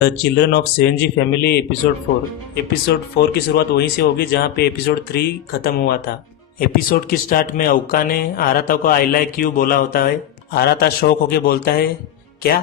The children of CNG family episode 4 की शुरुआत वहीं से होगी जहां पे एपिसोड 3 खत्म हुआ था। एपिसोड की स्टार्ट में अवका ने आराता को आई लाइक यू बोला होता है। आराता शौक होके बोलता है क्या।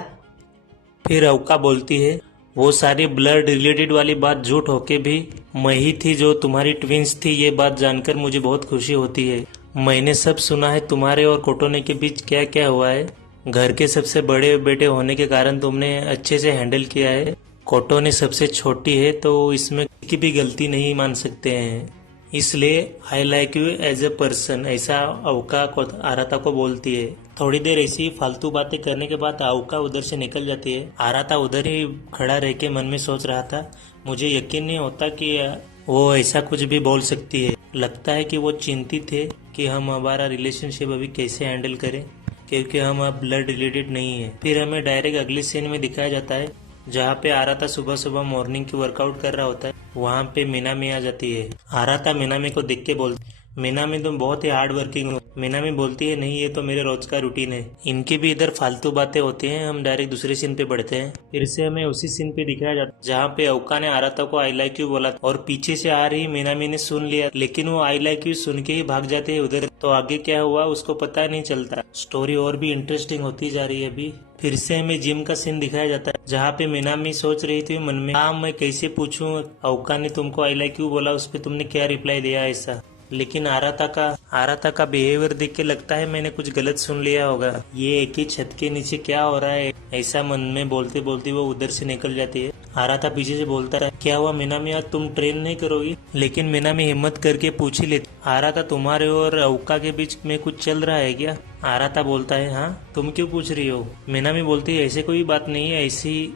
फिर अवका बोलती है वो सारी ब्लड रिलेटेड वाली बात झूठ होके भी मैं ही थी जो तुम्हारी ट्विंस थी। ये बात जानकर मुझे बहुत खुशी होती है। मैंने सब सुना है तुम्हारे और कोटोने के बीच क्या क्या हुआ है। घर के सबसे बड़े बेटे होने के कारण तुमने अच्छे से हैंडल किया है। कोटोने सबसे छोटी है तो इसमें की भी गलती नहीं मान सकते हैं, इसलिए I like you as a person, ऐसा अवका को आराता को बोलती है। थोड़ी देर ऐसी फालतू बातें करने के बाद अवका उधर से निकल जाती है। आराता उधर ही खड़ा रह के मन में सोच रहा था मुझे यकीन नहीं होता कि वो ऐसा कुछ भी बोल सकती है। लगता है कि वो चिंतित है कि हम हमारा रिलेशनशिप अभी कैसे हैंडल करें, क्योंकि हम अब ब्लड रिलेटेड नहीं है। फिर हमें डायरेक्ट अगले सीन में दिखाया जाता है जहाँ पे आराता सुबह सुबह मॉर्निंग की वर्कआउट कर रहा होता है। वहाँ पे मिनामी आ जाती है। आराता मिनामी को देख के बोलती मिनामी तुम बहुत ही हार्ड वर्किंग हो। मिनामी बोलती है नहीं ये तो मेरे रोज का रूटीन है। इनकी भी इधर फालतू बातें होती हैं। हम डायरेक्ट दूसरे सीन पे बढ़ते हैं। फिर से हमें उसी सीन पे दिखाया जाता है जहाँ पे अवका ने आराता को आई लाइक यू बोला और पीछे से आ रही मिनामी ने सुन लिया, लेकिन वो आई लाइक यू सुन के ही भाग जाते हैं उधर। तो आगे क्या हुआ उसको पता नहीं चलता। स्टोरी और भी इंटरेस्टिंग होती जा रही है। अभी फिर से हमें जिम का सीन दिखाया जाता है जहाँ पे मिनामी सोच रही थी मन में हाँ मैं कैसे पूछूं अवका ने तुमको आई लाइक यू बोला, उस पर तुमने क्या रिप्लाई दिया ऐसा। लेकिन आराता का बिहेवियर देख के लगता है मैंने कुछ गलत सुन लिया होगा। ये एक ही छत के नीचे क्या हो रहा है, ऐसा मन में बोलते बोलते वो उधर से निकल जाती है। आराता पीछे से बोलता है क्या हुआ मिनामी आज तुम ट्रेन नहीं करोगी। लेकिन मिनामी हिम्मत करके पूछ ही लेती आराता तुम्हारे और अवका के बीच में कुछ चल रहा है क्या। आराता बोलता है हाँ तुम क्यों पूछ रही हो। मिनामी बोलती है ऐसे कोई बात नहीं है ऐसी।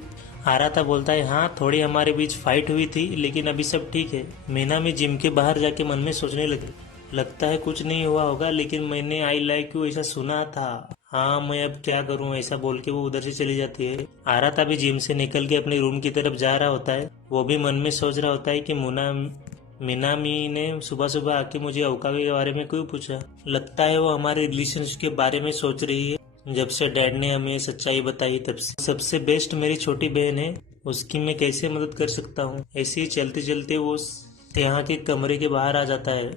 आराता बोलता है हाँ थोड़ी हमारे बीच फाइट हुई थी लेकिन अभी सब ठीक है। मिनामी जिम के बाहर जाके मन में सोचने लगता है कुछ नहीं हुआ होगा लेकिन मैंने आई लाइक यू ऐसा सुना था। हाँ मैं अब क्या करूँ ऐसा बोल के वो उधर से चली जाती है। आराता भी जिम से निकल के अपने रूम की तरफ जा रहा होता है। वो भी मन में सोच रहा होता है कि मिनामी ने सुबह सुबह आके मुझे अवका के बारे में क्यों पूछा। लगता है वो हमारे रिलेशनशिप के बारे में सोच रही है। जब से डैड ने हमें सच्चाई बताई तब से सबसे बेस्ट मेरी छोटी बहन है, उसकी मैं कैसे मदद कर सकता हूँ। ऐसे ही चलते चलते वो सेहा के कमरे के बाहर आ जाता है।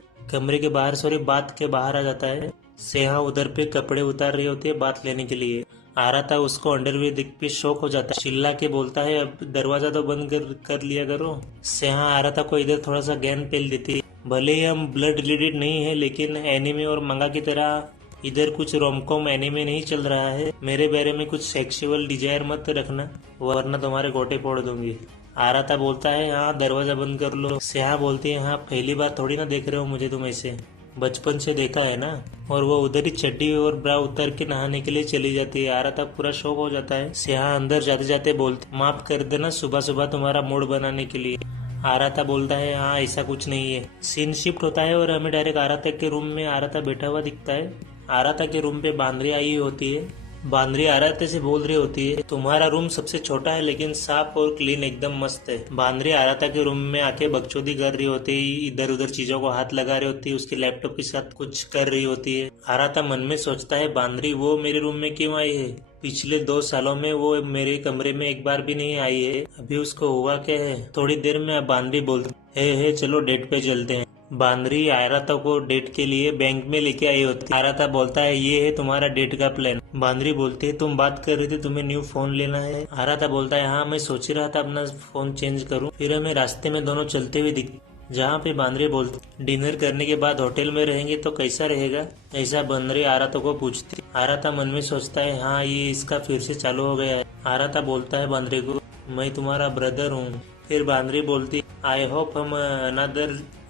बात के बाहर आ जाता है। सेहा उधर पे कपड़े उतार रही होती है बात लेने के लिए। आराता उसको अंडरवेयर देख के शौक हो जाता है। चिल्ला के बोलता है अब दरवाजा तो बंद कर लिया करो। सेहा आराता को इधर थोड़ा सा ज्ञान पेल देती है। भले ही हम ब्लड रिलेटेड नहीं है लेकिन एनिमे और मंगा की तरह इधर कुछ रोमकॉम एनिमे नहीं चल रहा है। मेरे बारे में कुछ सेक्सुअल डिजायर मत रखना वरना तुम्हारे गोटे फोड़ दूंगी। आराता बोलता है हाँ दरवाजा बंद कर लो। सेहा बोलती है हाँ पहली बार थोड़ी ना देख रहे हो मुझे, तुम ऐसे बचपन से देखा है ना। और वो उधर ही चड्डी और ब्रा उतर के नहाने के लिए चली जाती है। आराता पूरा शौक हो जाता है। सेहा अंदर जाते जाते बोलती माफ कर देना सुबह सुबह तुम्हारा मूड बनाने के लिए। आराता बोलता है हाँ ऐसा कुछ नहीं है। सीन शिफ्ट होता है और हमें डायरेक्ट आराता के रूम में आराता बैठा हुआ दिखता है। आराता के रूम पे बांद्री आई होती है। बांद्री आराता से बोल रही होती है तुम्हारा रूम सबसे छोटा है लेकिन साफ और क्लीन एकदम मस्त है। बांद्री आराता के रूम में आके बकचोदी कर रही होती है, इधर उधर चीजों को हाथ लगा रही होती है, उसके लैपटॉप के साथ कुछ कर रही होती है। आराता मन में सोचता है बांद्री वो मेरे रूम में क्यों आई है। पिछले 2 सालों में वो मेरे कमरे में एक बार भी नहीं आई है। अभी उसको हुआ क्या है। थोड़ी देर में बांद्री बोलती है चलो डेट पे चलते हैं। बांद्री आराता को डेट के लिए बैंक में लेके आई होती है। आराता बोलता है ये है तुम्हारा डेट का प्लान। बांद्री बोलती है तुम बात कर रही थी तुम्हें न्यू फोन लेना है। आराता बोलता है हाँ मैं सोच ही रहा था अपना फोन चेंज करूं। फिर हमें रास्ते में दोनों चलते हुए दिख जहाँ पे बांद्री बोलती डिनर करने के बाद होटल में रहेंगे तो कैसा रहेगा ऐसा बांद्री आराता को पूछती। आराता मन में सोचता है हाँ ये इसका फिर से चालू हो गया है। आराता बोलता है बांद्री को मैं तुम्हारा ब्रदर हूँ। फिर बांद्री बोलती आई होप हम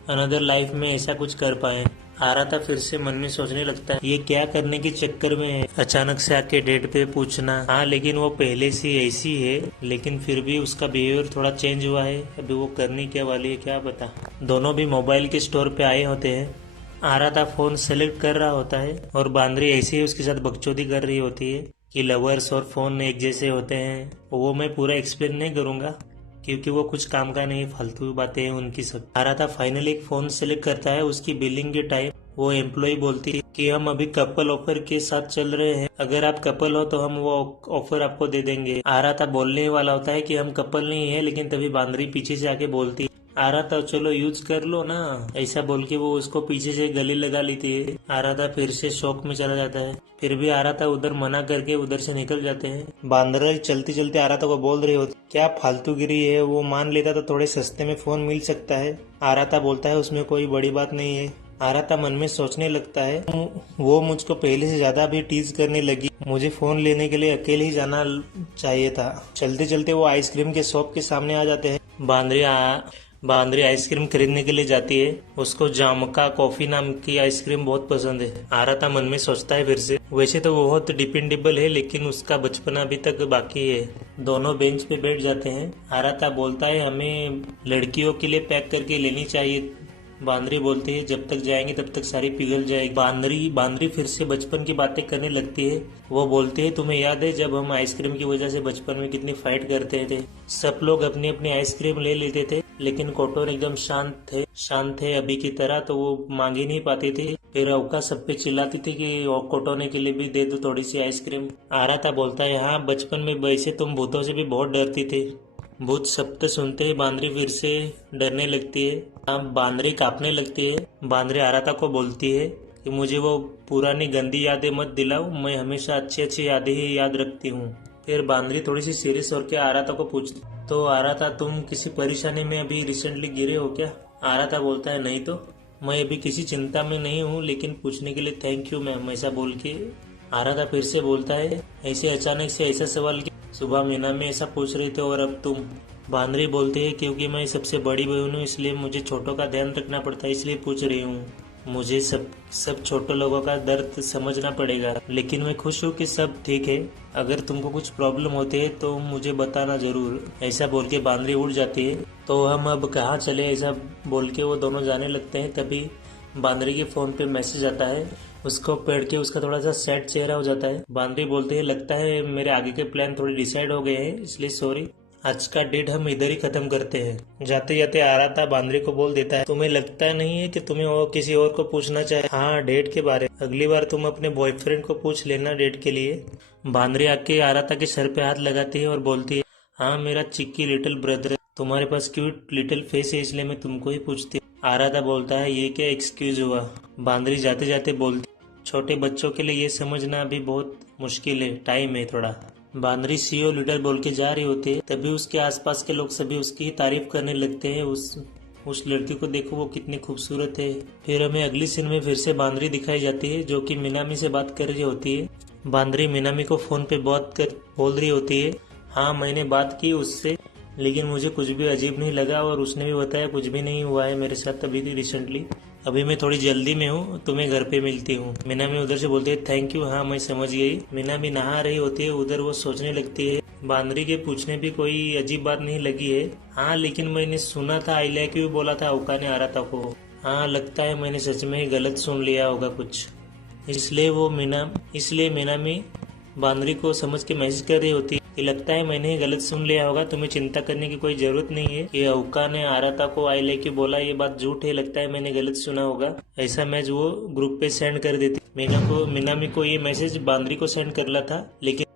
अनदर लाइफ में ऐसा कुछ कर पाए। आराता फिर से मन में सोचने लगता है ये क्या करने के चक्कर में है, अचानक से आके डेट पे पूछना। हाँ लेकिन वो पहले से ऐसी है लेकिन फिर भी उसका बिहेवियर थोड़ा चेंज हुआ है। अभी वो करने क्या वाली है क्या पता। दोनों भी मोबाइल के स्टोर पे आए होते हैं। आराता फोन सेलेक्ट कर रहा होता है और बांद्री ऐसे ही उसके साथ बकचोदी कर रही होती है कि लवर्स और फोन एक जैसे होते हैं। वो मैं पूरा एक्सप्लेन नहीं करूंगा क्योंकि वो कुछ काम का नहीं, फालतू बातें हैं उनकी सब। आराता फाइनली एक फोन सेलेक्ट करता है। उसकी बिलिंग के टाइम वो एम्प्लॉय बोलती है कि हम अभी कपल ऑफर के साथ चल रहे हैं, अगर आप कपल हो तो हम वो ऑफर आपको दे देंगे। आराता बोलने वाला होता है कि हम कपल नहीं है, लेकिन तभी बांदरी पीछे से आके बोलती है, आराता चलो यूज कर लो ना, ऐसा बोल के वो उसको पीछे से गले लगा लेती है। आराता फिर से शौक में चला जाता है, फिर भी आराता उधर मना करके उधर से निकल जाते हैं। बांदर चलते चलते आराता को बोल रही होती, क्या फालतूगिरी है, वो मान लेता तो थोड़े सस्ते में फोन मिल सकता है। आराता बोलता है उसमें कोई बड़ी बात नहीं है। आराता मन में सोचने लगता है, वो मुझको पहले से ज्यादा भी टीज करने लगी, मुझे फोन लेने के लिए अकेले ही जाना चाहिए था। चलते चलते वो आइसक्रीम के शॉप के सामने आ जाते हैं। बांदरी आइसक्रीम खरीदने के लिए जाती है, उसको जामका कॉफी नाम की आइसक्रीम बहुत पसंद है। आराता मन में सोचता है फिर से, वैसे तो वो बहुत डिपेंडेबल है, लेकिन उसका बचपना अभी तक बाकी है। दोनों बेंच पे बैठ जाते हैं। आराता बोलता है हमें लड़कियों के लिए पैक करके लेनी चाहिए। बांदरी बोलती है जब तक जाएंगे तब तक सारी पिघल जाएगी। बांदरी फिर से बचपन की बातें करने लगती है। वो बोलती है तुम्हें याद है जब हम आइसक्रीम की वजह से बचपन में कितनी फाइट करते थे, सब लोग अपनी अपनी आइसक्रीम ले लेते थे, लेकिन कोटोन एकदम शांत थे अभी की तरह, तो वो मांग ही नहीं पाते थे। फिर अवका सब पे चिल्लाती थी कि कोटोने के लिए भी दे दो थोड़ी सी आइसक्रीम। आराता बोलता है हाँ बचपन में वैसे तुम भूतों से भी बहुत डरती थे। भूत शब्द सुनते ही बांदरी फिर से डरने लगती है। अब बांदरी कांपने लगती है। बांदरी आराता को बोलती है कि मुझे वो पुरानी गंदी यादें मत दिलाओ, मैं हमेशा अच्छी अच्छी यादें ही याद रखती हूँ। फिर बांदरी थोड़ी सी सीरियस होकर आराता को पूछती, तो आराता तुम किसी परेशानी में अभी रिसेंटली गिरे हो क्या? आराता बोलता है नहीं तो, मैं अभी किसी चिंता में नहीं हूँ, लेकिन पूछने के लिए थैंक यू मैम, ऐसा बोल के आराता फिर से बोलता है ऐसे अचानक से ऐसा सवाल कि सुबह मीना में ऐसा पूछ रही थे और अब तुम? बांदरी बोलती है क्योंकि मैं सबसे बड़ी बहन हूँ, इसलिए मुझे छोटों का ध्यान रखना पड़ता है, इसलिए पूछ रही हूँ। मुझे सब छोटे लोगों का दर्द समझना पड़ेगा, लेकिन मैं खुश हूँ कि सब ठीक है। अगर तुमको कुछ प्रॉब्लम होती है तो मुझे बताना जरूर, ऐसा बोल के बांदरी उड़ जाती है। तो हम अब कहाँ चले, ऐसा बोल के वो दोनों जाने लगते हैं। तभी बांदरी के फोन पे मैसेज आता है, उसको पढ़ के उसका थोड़ा सा सैड चेहरा हो जाता है। बांदरी बोलते हैं लगता है मेरे आगे के प्लान थोड़े डिसाइड हो गए हैं, इसलिए सॉरी, आज का डेट हम इधर ही खत्म करते हैं। जाते जाते आराता बांदरी को बोल देता है, तुम्हें लगता नहीं है कि तुम्हें और किसी और को पूछना चाहिए? हाँ डेट के बारे, अगली बार तुम अपने बॉयफ्रेंड को पूछ लेना डेट के लिए। बांदरी आके आराता के सर पे हाथ लगाती है और बोलती है, हाँ मेरा चिक्की लिटिल ब्रदर, तुम्हारे पास क्यूट लिटिल फेस है, इसलिए मैं तुमको ही पूछती। आराता बोलता है ये क्या एक्सक्यूज हुआ? बांदरी जाते जाते बोलती, छोटे बच्चों के लिए ये समझना अभी बहुत मुश्किल है, टाइम है थोड़ा। बांदरी सीओ लीडर बोल के जा रही होती है, तभी उसके आसपास के लोग सभी उसकी तारीफ करने लगते हैं। उस लड़की को देखो वो कितनी खूबसूरत है। फिर हमें अगली सीन में फिर से बांदरी दिखाई जाती है जो कि मिनामी से बात कर रही होती है। बांदरी मिनामी को फोन पे बोल रही होती है, हाँ मैंने बात की उससे, लेकिन मुझे कुछ भी अजीब नहीं लगा और उसने भी बताया कुछ भी नहीं हुआ है मेरे साथ अभी रिसेंटली। अभी मैं थोड़ी जल्दी में हूँ, तुम्हें घर पे मिलती हूँ। मिनामी उधर से बोलती है थैंक यू, हाँ मैं समझ गई। मिनामी नहा रही होती है, उधर वो सोचने लगती है बांदरी के पूछने भी कोई अजीब बात नहीं लगी है। हाँ लेकिन मैंने सुना था आई लाइक यू बोला था अवका ने आराता को। हाँ लगता है मैंने सच में ही गलत सुन लिया होगा कुछ, इसलिए मिनामी बांदरी को समझ के मैसेज कर रही होती है कि लगता है मैंने ही गलत सुन लिया होगा, तुम्हें चिंता करने की कोई जरूरत नहीं है। ये अवका ने आराता को आई लाइक यू बोला, ये बात झूठ है, लगता है मैंने गलत सुना होगा। ऐसा मैसेज वो ग्रुप पे सेंड कर देती। मिनामी को ये मैसेज बांदरी को सेंड करना था, लेकिन